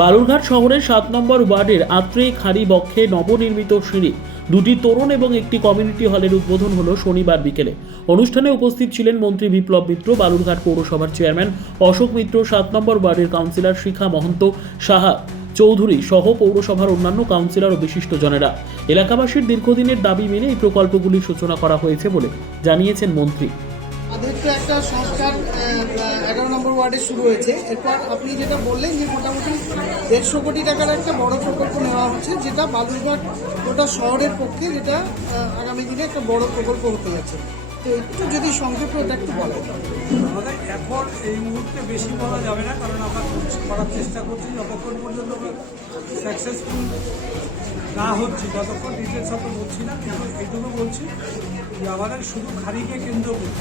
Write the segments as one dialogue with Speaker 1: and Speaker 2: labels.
Speaker 1: বালুরঘাট শহরের সাত নম্বর ওয়ার্ডের আত্রে খাড়ি বক্ষে নবনির্মিত সিঁড়ি। দুটি তরুণ এবং একটি কমিউনিটি হলের উদ্বোধন হলো শনিবার বিকেলে। অনুষ্ঠানে উপস্থিত ছিলেন মন্ত্রী বিপ্লব মিত্র, বালুরঘাট পৌরসভার চেয়ারম্যান অশোক মিত্র, সাত নম্বর ওয়ার্ডের কাউন্সিলর শিখা মহন্ত সাহা চৌধুরী সহ পৌরসভার অন্যান্য কাউন্সিলর ও বিশিষ্টজনেরা। এলাকাবাসীর দীর্ঘদিনের দাবি মেনে এই প্রকল্পগুলির সূচনা করা হয়েছে বলে জানিয়েছেন মন্ত্রী।
Speaker 2: একটা ওয়ার্ডে শুরু হয়েছে। এরপর আপনি যেটা বললেন যে মোটামুটি দেড়শো কোটি টাকার একটা বড় প্রকল্প নেওয়া হচ্ছে, যেটা বালুরঘাট গোটা শহরের পক্ষে যেটা আগামী দিনে একটা বড় প্রকল্প হতে যাচ্ছে। তো একটু যদি সংক্ষেপে এটা একটু বলেন।
Speaker 3: আমাদের এখন এই মুহূর্তে বেশি বলা যাবে না, কারণ আমরা করার চেষ্টা করছি, যতক্ষণ পর্যন্ত সাকসেসফুল না হচ্ছি, ততক্ষণ ডিটেলস অত বলছি না, কিন্তু এইটুকু বলছি যে আমাদের শুধু খারিকে কেন্দ্র করে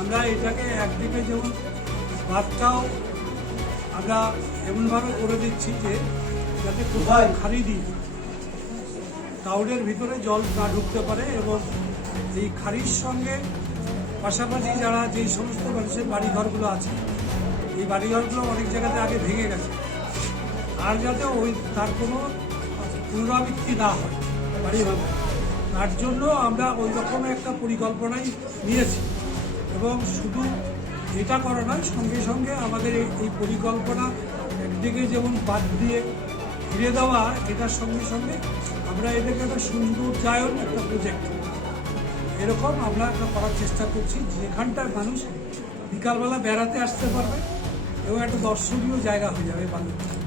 Speaker 3: আমরা এটাকে একদিকে যেমন বাদটাও আমরা এমনভাবে করে দিচ্ছি যে যাতে কোথাও খালি দিই টাউনের ভিতরে জল না ঢুকতে পারে এবং এই খারির সঙ্গে পাশাপাশি যারা যেই সমস্ত মানুষের বাড়িঘরগুলো আছে এই বাড়িঘরগুলো অনেক জায়গাতে আগে ভেঙে গেছে। আর যাতে ওই তার কোনো পুনরাবৃত্তি না হয় বাড়িঘর। তার জন্য আমরা ওই রকমের একটা পরিকল্পনাই নিয়েছি। এবং শুধু এটা করা নয়, সঙ্গে সঙ্গে আমাদের এই পরিকল্পনা একদিকে যেমন বাদ দিয়ে ফিরে দেওয়া, এটার সঙ্গে সঙ্গে আমরা এটাকে একটা সৌন্দর্যায়ন একটা প্রজেক্ট এরকম আমরা একটা করার চেষ্টা করছি। যেখানটায় মানুষ বিকালবেলা বেড়াতে আসতে পারবে এবং একটা দর্শনীয় জায়গা হয়ে যাবে বালুরঘাট।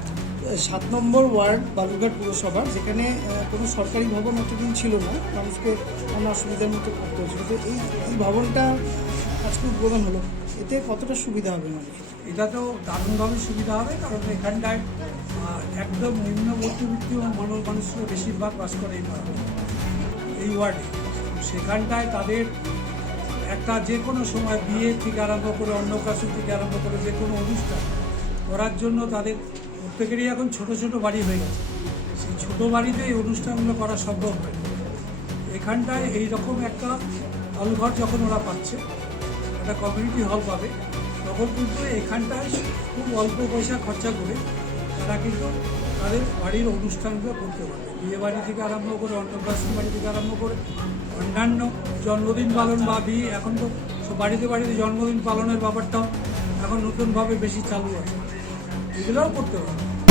Speaker 2: সাত নম্বর ওয়ার্ড বালুরঘাট পুরসভার যেখানে কোনো সরকারি ভবন এতদিন ছিল না, মানুষকে নানা অসুবিধার মধ্যে পড়তে হয়েছিল। তো এই এই ভবনটা আজকে উদ্বোধন হলো। এতে কতটা সুবিধা হবে মানুষের
Speaker 3: তো দারুণভাবে সুবিধা হবে, কারণ এখানটায় একদম নিম্ন মধ্যবিত্ত মানুষ মানুষরা বেশিরভাগ বাস করে এই এই ওয়ার্ডে। সেখানটায় তাদের একটা যে কোনো সময় বিয়ে থেকে আরম্ভ করে অন্য অন্নপ্রাশন থেকে আরম্ভ করে যে কোনো অনুষ্ঠান করার জন্য তাদের প্রত্যেকেরই এখন ছোট ছোট বাড়ি হয়ে গেছে। সেই ছোটো বাড়িতে এই অনুষ্ঠানগুলো করা সম্ভব হয়। এখানটায় এইরকম একটা হলঘর যখন ওরা পাচ্ছে একটা কমিউনিটি হল পাবে। তখন কিন্তু এখানটায় খুব অল্প পয়সা খরচা করে তারা কিন্তু তাদের বাড়ির অনুষ্ঠানগুলো করতে পারবে। বিয়ে বাড়ি থেকে আরম্ভ করে, অন্নপ্রাশন বাড়ি থেকে আরম্ভ করে, অন্যান্য জন্মদিন পালন বা বিয়ে, এখন তো সব বাড়িতে বাড়িতে জন্মদিন পালনের ব্যাপারটাও এখন নতুনভাবে বেশি চালু আছে। এগুলোও করতে পারবে।